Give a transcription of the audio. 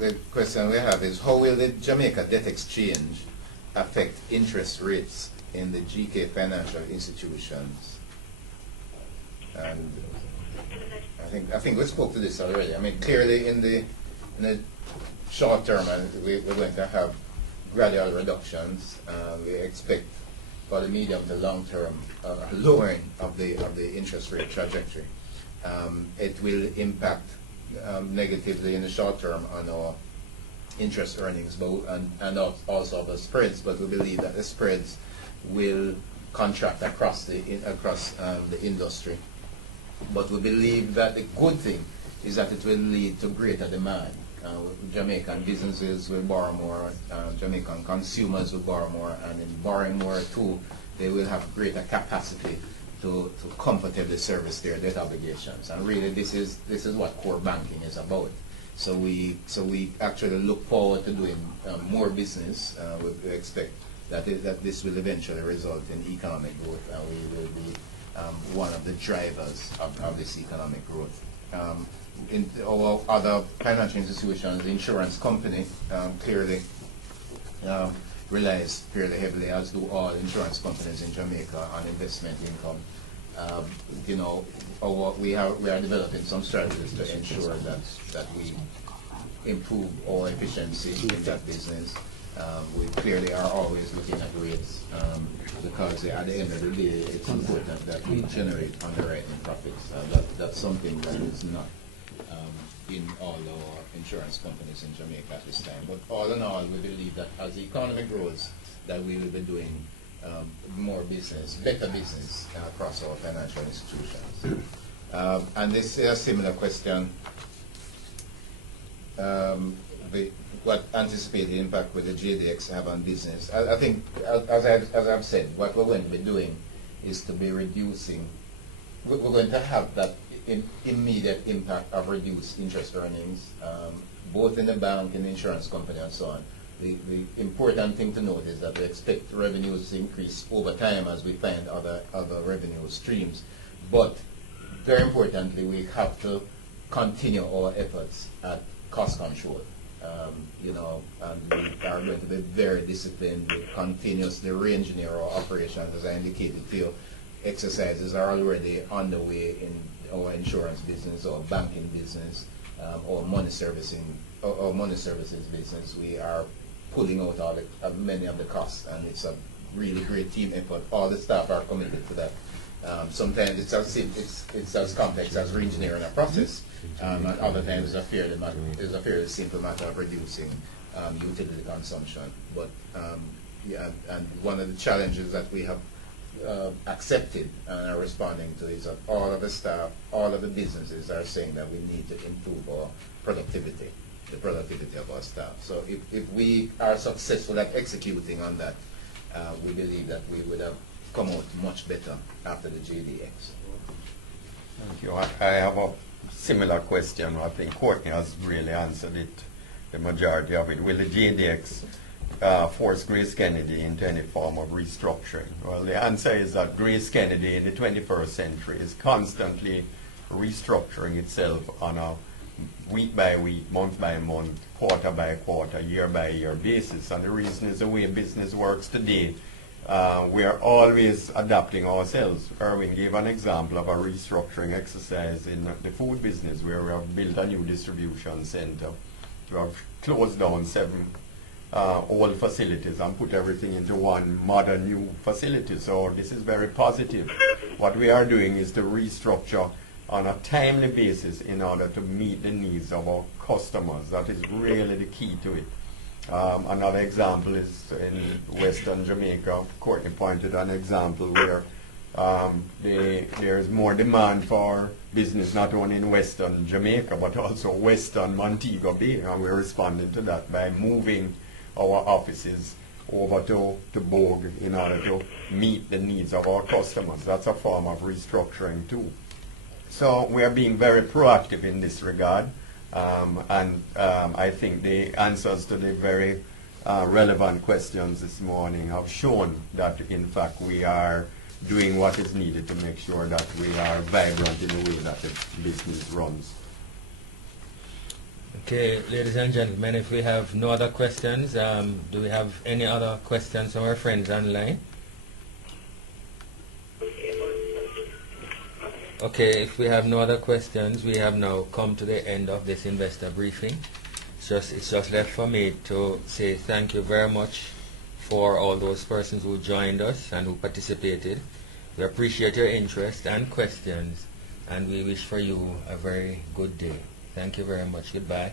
the question we have is, how will the Jamaica debt exchange affect interest rates in the GK financial institutions? And I think we spoke to this already. I mean, clearly in the short term, we're going to have gradual reductions. We expect for the medium to long term lowering of the interest rate trajectory. It will impact negatively in the short term on our interest earnings, and also the spreads. But we believe that the spreads will contract across the industry. But we believe that the good thing is that it will lead to greater demand. Jamaican businesses will borrow more, Jamaican consumers will borrow more, and in borrowing more too, they will have greater capacity to comfortably service their debt obligations. And really, this is what core banking is about. So we actually look forward to doing more business. We expect that this will eventually result in economic growth, and we will be one of the drivers of this economic growth. In our other financial institutions, the insurance company clearly relies fairly heavily, as do all insurance companies in Jamaica, on investment income. You know, we are developing some strategies to ensure that we improve our efficiency in that business. We clearly are always looking at rates because at the end of the day, it's important that we generate underwriting profits. That's something that is not in all our insurance companies in Jamaica at this time. But all in all, we believe that as the economy grows, that we will be doing more business, better business across our financial institutions. And this is a similar question. What anticipated impact will the JDX have on business? I think, as I've said, what we're going to be doing is to be reducing. We're going to have that immediate impact of reduced interest earnings, both in the bank, in the insurance company, and so on. The important thing to note is that we expect revenues to increase over time as we find other revenue streams. But very importantly, we have to continue our efforts at cost control. You know, and we are going to be very disciplined. We continuously re-engineer our operations. As I indicated to you, exercises are already underway in our insurance business, our banking business, our money services business. We are pulling out many of the costs, and it's a really great team effort. All the staff are committed to that. Sometimes it's as complex as re-engineering a process, and other times it's a fairly simple matter of reducing utility consumption. But yeah, and one of the challenges that we have accepted and are responding to is that all of the staff, all of the businesses are saying that we need to improve our productivity, the productivity of our staff. So if we are successful at executing on that, we believe that we would have come out much better after the JDX. Thank you. I have a similar question. I think Courtney has really answered it, the majority of it. Will the JDX force GraceKennedy into any form of restructuring? Well, the answer is that GraceKennedy in the 21st century is constantly restructuring itself on a week by week, month by month, quarter by quarter, year by year basis. And the reason is the way business works today. We are always adapting ourselves. Erwin gave an example of a restructuring exercise in the food business where we have built a new distribution center. We have closed down 7 old facilities and put everything into one modern new facility. So this is very positive. What we are doing is to restructure on a timely basis in order to meet the needs of our customers. That is really the key to it. Another example is in Western Jamaica. Courtney pointed an example where there is more demand for business not only in Western Jamaica but also Western Montego Bay, and we're responding to that by moving our offices over to Bogue in order to meet the needs of our customers. That's a form of restructuring too. So we are being very proactive in this regard, and I think the answers to the very relevant questions this morning have shown that in fact we are doing what is needed to make sure that we are vibrant in the way that the business runs. Okay, ladies and gentlemen, if we have no other questions, do we have any other questions from our friends online? Okay, if we have no other questions, we have now come to the end of this investor briefing. It's just left for me to say thank you very much for all those persons who joined us and who participated. We appreciate your interest and questions, and we wish for you a very good day. Thank you very much. Goodbye.